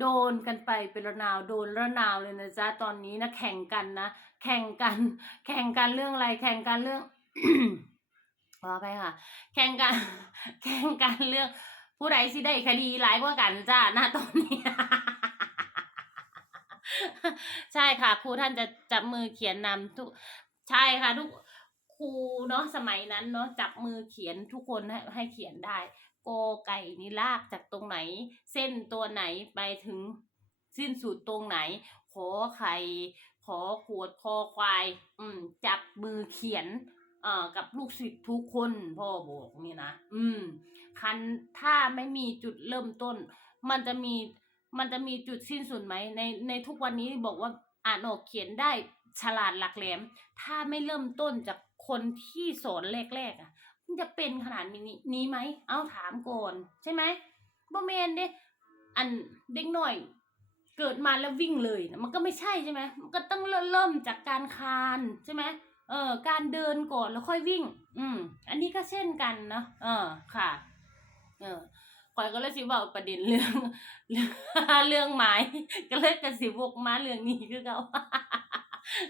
โดนกันไปเป็นระนาวโดนระนาวเลยนะจ๊ะตอนนี้นะแข่งกันนะแข่งกัน แข่งกันเรื่องอะไร แข่งกันเรื่องขอไปค่ะ แข่งกัน แข่งกันเรื่อง ผู้ใดสิได้คดีหลายกว่ากันจ้าหน้าตอนนี้ใช่ค่ะ ครูท่านจะจับมือเขียนนำทุกใช่ค่ะทุกครูเนาะสมัยนั้นเนาะจับมือเขียนทุกคนให้ให้เขียนได้ โกไก่นี่ลากจากตรงไหน เส้นตัวไหนไปถึงสิ้นสุดตรงไหน ขอไข่ขอขวดคอควาย อืม จับมือเขียนเอ่อกับลูกศิษย์ทุกคนพ่อบอกนี่นะอืม คันถ้าไม่มีจุดเริ่มต้น มันจะมีมันจะมีจุดสิ้นสุดไหมในในทุกวันนี้บอกว่าอ่านออกเขียนได้ฉลาดหลักแหลม ถ้าไม่เริ่มต้นจากคนที่สอนแรกๆอะ มันจะเป็นขนาดนี้ไหม เอาถามก่อนใช่ไหมบ่เมนเด้อันเด็กหน่อย เกิดมาแล้ววิ่งเลยนะมันก็ไม่ใช่ใช่ไหมมันก็ต้องเริ่มจากการคานใช่ไหมเออการเดินก่อนแล้วค่อยวิ่ง อืม อันนี้ก็เช่นกันเนาะเออค่ะ เออคอยก็เลยสิเว่าประเด็นเรื่องเรื่อง เรื่องไม้ก็เลยกระสิบวกมาเรื่องนี้คือเขา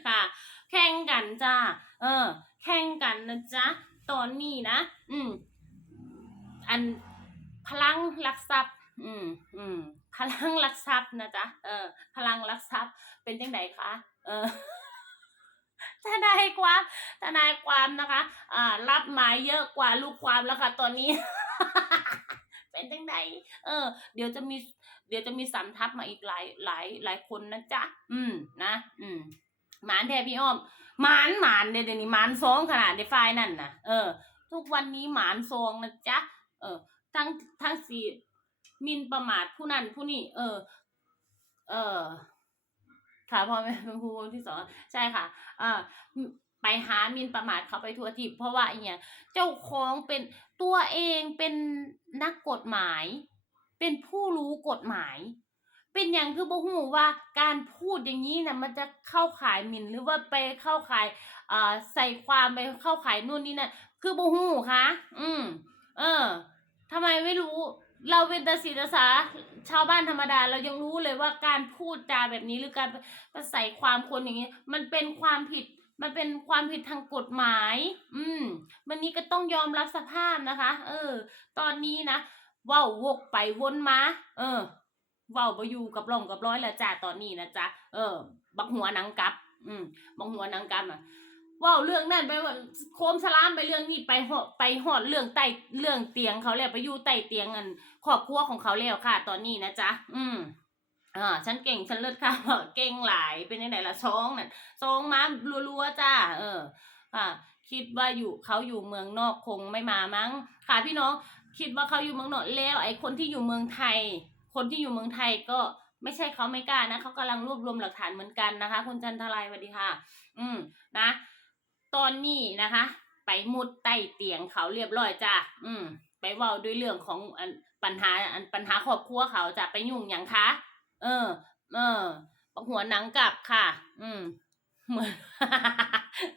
ค่ะ แข่งกันจ้าเออ แข่งกันนะจ๊ะ ตอนนี้นะ อืม อันพลังลักทรัพย์ อืม อืม พลังลักทรัพย์นะจ๊ะ เออ พลังลักทรัพย์ เป็นจังไดคะ เออทนายความทนายความนะคะ อ่า รับหมายเยอะกว่าลูกความแล้วค่ะตอนนี้ เป็นจังไดเออ เดี๋ยวจะมี เดี๋ยวจะมีสำทับมาอีกหลายหลายหลายคนนะจ๊ะ อืม นะ อืม หมานแทบพี่อ้อม หมานหมานเดี๋ยวนี้หมานซองขนาดในไฟนั่นนะเออ ทุกวันนี้หมานซองนะจ๊ะเออ ทั้งทั้งสี่มินประมาทผู้นั้นผู้นี้เออ เออค่ะพ่อแม่เป็นครูคนที่สองใช่ค่ะเอ่าไปหามินประมาทเขาไปทั่วทิพย์เพราะว่าไอเนี่ยเจ้าของเป็นตัวเองเป็นนักกฎหมาย เป็นผู้รู้กฎหมาย เป็นอย่างคือบ่ฮู้ว่าการพูดอย่างนี้นะมันจะเข้าข่ายหมิ่นหรือว่าไปเข้าข่ายเอ่อใส่ความไปเข้าข่ายนู่นนี่นั่นคือบ่ฮู้ค่ะอืม เออทำไมไม่รู้ เราเป็นตาศิลศาชาวบ้านธรรมดา เรายังรู้เลยว่าการพูดจาแบบนี้หรือการไปใส่ความคนอย่างนี้ มันเป็นความผิดมันเป็นความผิดทางกฎหมาย อืม วันนี้ก็ต้องยอมรับสภาพนะคะ เออ ตอนนี้นะว้าวกไปวนมา เออ เว้าบ่อยู่กับร่องกับร้อยแล้วจ้าตอนนี้นะจ๊ะเออ บักหัวหนังกับ อืมบักหัวหนังกับอะว้าเรื่องนั่นไปว่าโคมสลามไปเรื่องนี้ไปหอดไปหอดเรื่องใต้เรื่องเตียงเขาแล้วไปอยู่ใต้เตียงอันครอบครัวของเขาแล้วค่ะ ตอนนี้นะจ๊ะอืมอ่าฉันเก่งฉันเลิศค่ะเก่งหลายเป็นยังไงล่ะซองน่ะซองมารัวๆจ้าเออค่ะคิดว่าอยู่เขาอยู่เมืองนอกคงไม่มามั้ง ค่ะพี่น้องคิดว่าเขาอยู่เมืองนอกแล้ว ไอ้คนที่อยู่เมืองไทย คนที่อยู่เมืองไทยก็ไม่ใช่เขาไม่กล้านะเขากำลังรวบรวมหลักฐานเหมือนกันนะคะ คุณจันทรายสวัสดีค่ะ อืมนะ ตอนนี้นะคะ ไปมุดใต้เตียงเขาเรียบร้อยจ้ะอืม ไปเว้าด้วยเรื่องของอันปัญหาอันปัญหาครอบครัวเขาจะไปยุ่งหยังคะเออ เออบักหัวหนังกลับค่ะ อืม เหมือน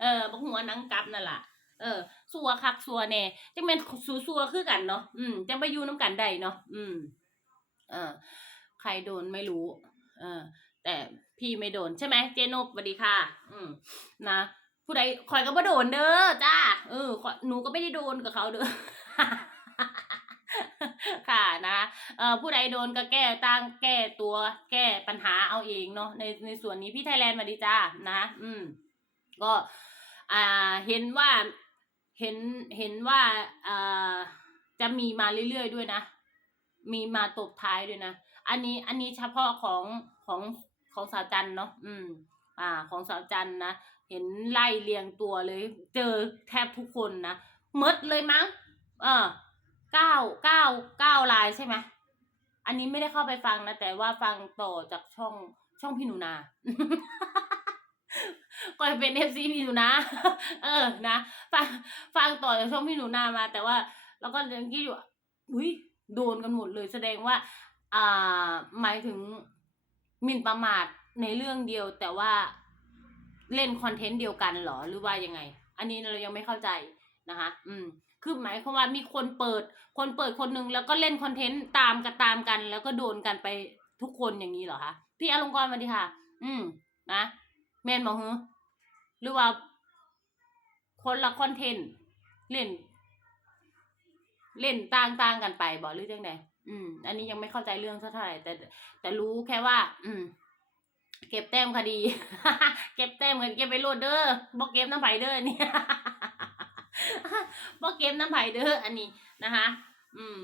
เออบักหัวหนังกลับนั่นแหละเออ สัวคักสัวแน่จังแม่นสัวสัวคือกันเนาะ อืมจังไปอยู่น้ำกันได้เนาะ อืม เออใครโดนไม่รู้ เออแต่พี่ไม่โดนใช่ไหมเจนบสวัสดีค่ะ อืมนะผู้ใดคอยก็บ่โดนเด้อจ้าเออหนูก็ไม่ได้โดนกับเขาเด้อค่ะนะเอ่อผู้ใดโดนก็แก้ตั้งแก้ตัว แก้ปัญหาเอาเองเนาะในในส่วนนี้พี่ไทยแลนด์สวัสดีจ้านะอืมก็อ่าเห็นว่าเห็นเห็นว่าอ่าจะมีมาเรื่อยๆด้วยนะ มีมาตบท้ายด้วยนะ อันนี้อันนี้เฉพาะของของของสาวจันเนาะอืม อ่า ของสาวจันนะ เห็นไล่เรียงตัวเลย เจอแทบทุกคนนะมดเลยมั้ง เออเก้าเก้าเก้าลายใช่ไหมอันนี้ไม่ได้เข้าไปฟังนะ แต่ว่าฟังต่อจากช่องช่องพี่หนูนาก็เป็นเอฟซีพี่หนูนาเออ นะ ฟังฟังต่อจากช่องพี่หนูนามา แต่ว่าเราก็ยังคิดอยู่อุ้ย โดนกันหมดเลยแสดงว่า อ่าหมายถึงหมิ่นประมาทในเรื่องเดียว แต่ว่าเล่นคอนเทนต์เดียวกันเหรอหรือว่ายังไง อันนี้เรายังไม่เข้าใจนะคะ อืมคือหมายความว่ามีคนเปิด คนเปิดคนหนึ่งแล้วก็เล่นคอนเทนต์ตามกันตามกัน แล้วก็โดนกันไปทุกคนอย่างนี้เหรอคะพี่อลงกรณ์สวัสดีค่ะ อืมนะแมนบอกฮึหรือว่าคนละคอนเทนต์เล่น เล่นต่างต่างๆกันไปบอกหรือจังไดอืม อันนี้ยังไม่เข้าใจเรื่องเท่าไหร่แต่ แต่รู้แค่ว่า อืม เก็บแต้มคดี เก็บแต้มกันเก็บไปโลดเด้อบอกเก็บน้ำไผ่เด้ออันนี้บอกเก็บน้ำไผ่เด้ออันนี้นะคะ อืม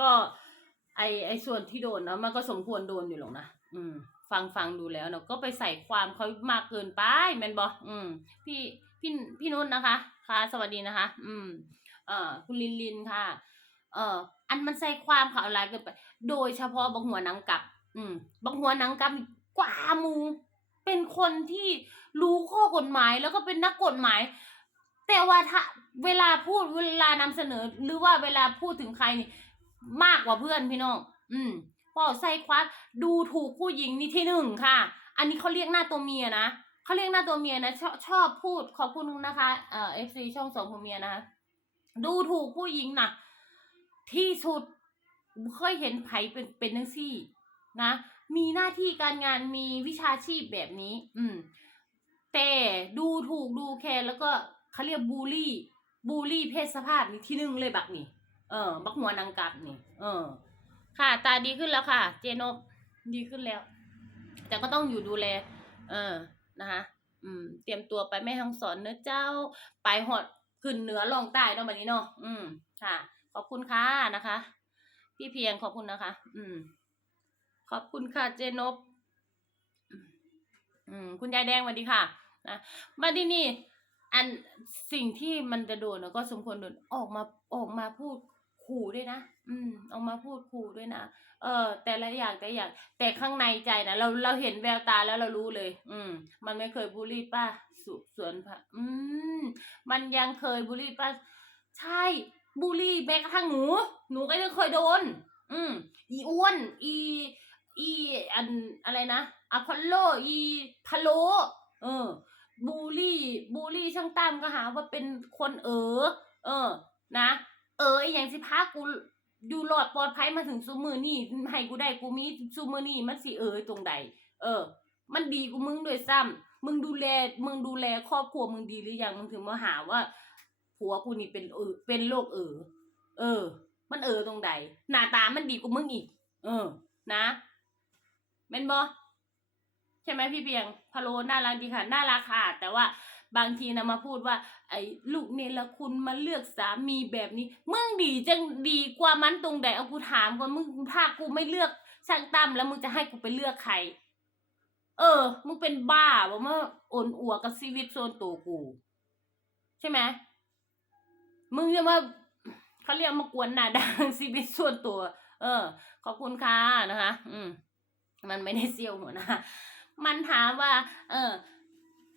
ก็ไอไอส่วนที่โดนเนาะมันก็สมควรโดนอยู่หรอกนะอืม ฟังฟังดูแล้วเนาะก็ไปใส่ความเขามากเกินไปแมนบออืม พี่พี่พี่นุ่นนะคะ ค่ะ สวัสดีนะคะ อืม เอ่อคุณลินลินค่ะ เอ่ออันมันใส่ความเขาอะไรเกินไปโดยเฉพาะบังหัวหนังกับ อืมบังหัวหนังกับกว่ามูเป็นคนที่รู้ข้อกฎหมายแล้วก็เป็นนักกฎหมาย แต่ว่าถ้าเวลาพูดเวลานำเสนอ หรือว่าเวลาพูดถึงใครนี่มากกว่าเพื่อนพี่น้อง อืมพอใส่ความดูถูกผู้หญิงนี่ที่หนึ่งค่ะ อันนี้เขาเรียกหน้าตัวเมียนะเขาเรียกหน้าตัวเมียนะชอบชอบพูดขอบคุณนะคะเอ่อฟซีช่องสองของเมียนะคะ ดูถูกผู้หญิงนะที่สุดเคยเห็นไผเป็นเป็นนังซี่ นะ มีหน้าที่การงานมีวิชาชีพแบบนี้ อืม แต่ดูถูกดูแคลนแล้วก็เขาเรียกบูลลี่ บูลลี่เพศสภาพนี่ที่หนึ่งเลยบักนี่ เออ บักหัวนางกลับนี่ เออ ค่ะ ตาดีขึ้นแล้วค่ะ เจนบดีขึ้นแล้ว แต่ก็ต้องอยู่ดูแล เออ นะคะ อืม เตรียมตัวไปแม่ห้องสอนเนื้อะเจ้า ไปหอด ขึ้นเหนือลงใต้เนาะบัดนี้เนาะอืมค่ะ ขอบคุณค่ะนะคะ พี่เพียงขอบคุณนะคะ อืม ขอบคุณค่ะเจนบอืมคุณยายแดงสวัสดีค่ะนะมาที่นี่อันสิ่งที่มันจะโดนนะก็สมควรโดนออกมาออกมาพูดขู่ด้วยนะ อืม ออกมาพูดขู่ด้วยนะ เออ แต่ละอย่างแต่อย่าง แต่ข้างในใจนะเราเราเห็นแววตาแล้วเรารู้เลย อืม มันไม่เคยบูลลี่ป้า สุสวนพระอืม มันยังเคยบูลลี่ป้าใช่บูลลี่แม้กระทั่งหนู หนูก็ยังเคยโดน อืม อีอ้วน อี อีอันอะไรนะอพอลโล อีพะโล เออ บูลลี่ บูลลี่ช่างตั้มก็หาว่าเป็นคนเออ เออ นะ เอออย่างสิพากูอยู่รอดปลอดภัยมาถึงซูมือนี่ให้กูได้กูมีซูมือนี่มันสิเออตรงใด เออ มันดีกูมึงด้วยซ้ำ มึงดูแลมึงดูแลครอบครัวมึงดีหรือยังมึงถึงมาหาว่าผัวกูนี่เป็นเออเป็นโรคเออเออ มันเออตรงใดหน้าตามันดีกูมึงอีก เออ นะแม่นบอใช่ไหมพี่เบียงพะโลน่ารักดีค่ะน่ารักค่ะ แต่ว่าบางทีนะมาพูดว่า ไอ้ลูกเนรคุณมาเลือกสามีแบบนี้มึงดีจังดีกว่ามันตรงใดเอากูถามก่อนมึงพากูไม่เลือกช่างตั้มแล้วมึงจะให้กูไปเลือกใคร เออ มึงเป็นบ้าบ่มาโอนอัวกับชีวิตส่วนตัวกู ใช่ไหมมึงจะมาเขาเรียกมากวนหน้าดังชีวิตส่วนตัว เออ ขอบคุณค่ะนะคะ อืม มันไม่ได้เซียวหัวนะมันถามว่า เออ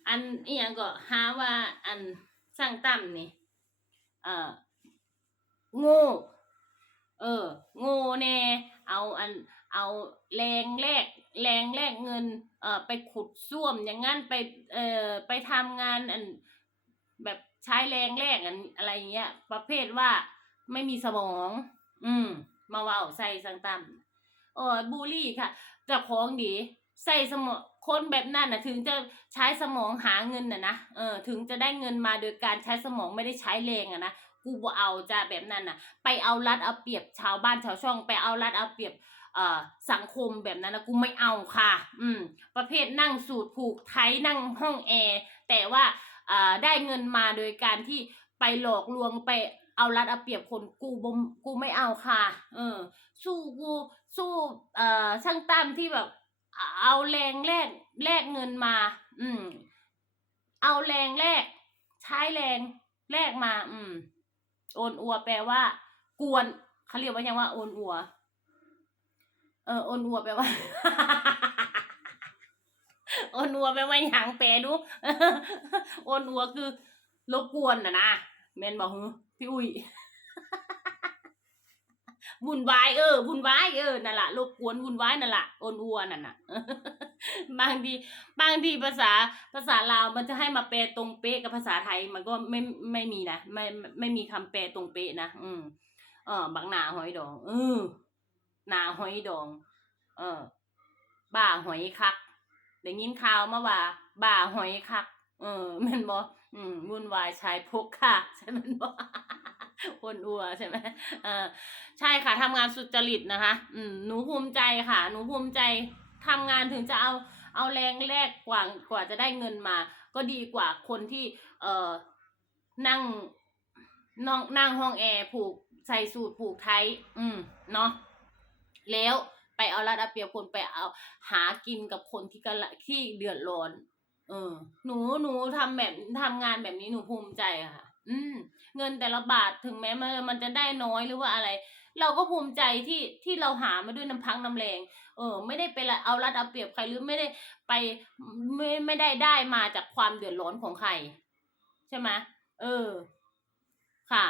อันอีหยังก็หาว่า อันสร้างตั้มนี่ เออโง่เออ โง่แน่ เอาอัน เอาแรงแลก แรงแลกเงินเอ่อไปขุดซ่วมอย่างงั้นไปเอ่อไปทำงานอันแบบใช้แรงแลกอันอะไรเงี้ย ประเภทว่าไม่มีสมอง อืม มาว่าใส่สังตั้มเออบูลลี่ค่ะเจ้าของดีใส่สมองคนแบบนั้นน่ะถึงจะใช้สมองหาเงินน่ะนะเออถึงจะได้เงินมาโดยการใช้สมองไม่ได้ใช้แรงอะนะกูบ่เอาจ้าแบบนั้นน่ะไปเอารัดเอาเปรียบชาวบ้านชาวช่อง ไปเอารัดเอาเปรียบ สังคมแบบนั้นนะกูไม่เอาค่ะ อืม ประเภทนั่งสูตรผูกไทยนั่งห้องแอร์แต่ว่าได้เงินมาโดยการที่ไปหลอกลวงไปเอารัดเอาเปรียบคนกูบ่มกูไม่เอาค่ะ เออ สู้กูสู้เอ่อช่างตั้มที่แบบ เอาแรงแลกแลกเงินมา อืม เอาแรงแลกใช้แรงแลกมา อืม โอนอัวแปลว่า กวนเขาเรียกว่ายังว่าโอนอัว เออโอนัวแปลว่า โอนัวแปลว่าหยังแปลดูโอนัวคือรบกวนน่ะนะแมนบอกพี่อุ้ยวุ่นวายเออวุ่นวายเออนั่นแหละรบกวนวุ่นวายนั่นแหละโอนอัวนั่นน่ะบางทีบางทีภาษาภาษาลาวมันจะให้มาแปลตรงเป๊ะกับภาษาไทยมันก็ไม่ไม่มีนะไม่ไม่มีคำแปลตรงเป๊ะนะอืมเออบักหนาหอยดองเออ หนาหอยดอง เออ บ่าหอยคักได้ยินข่าวมาว่า บ่าหอยคัก เออแม่นบ่อืมวุ่นวายชายพกค่ะ ใช่แม่นบ่คนอัวใช่ไหมเออใช่ค่ะทำงานสุจริตนะคะ อืมหนูภูมิใจค่ะ หนูภูมิใจทำงานถึงจะเอาเอาแรงแรกกว่ากว่าจะได้เงินมา ก็ดีกว่าคนที่ เออนั่งนั่งนั่งห้องแอร์ผูกใส่สูทผูกไทย อืม เนาะ แล้วไปเอารัดเอาเปรียบคนไปเอาหากินกับคนที่กำลังที่เดือดร้อน เออ หนูหนูทำแบบทำงานแบบนี้หนูภูมิใจค่ะ อืม เงินแต่ละบาทถึงแม้มันมันจะได้น้อยหรือว่าอะไร เราก็ภูมิใจที่ที่เราหามาด้วยน้ำพักน้ำแรง เออ ไม่ได้ไปละเอารัดเอาเปรียบใครหรือไม่ได้ไปไม่ไม่ได้ได้มาจากความเดือดร้อนของใคร ใช่ไหมเออ ค่ะ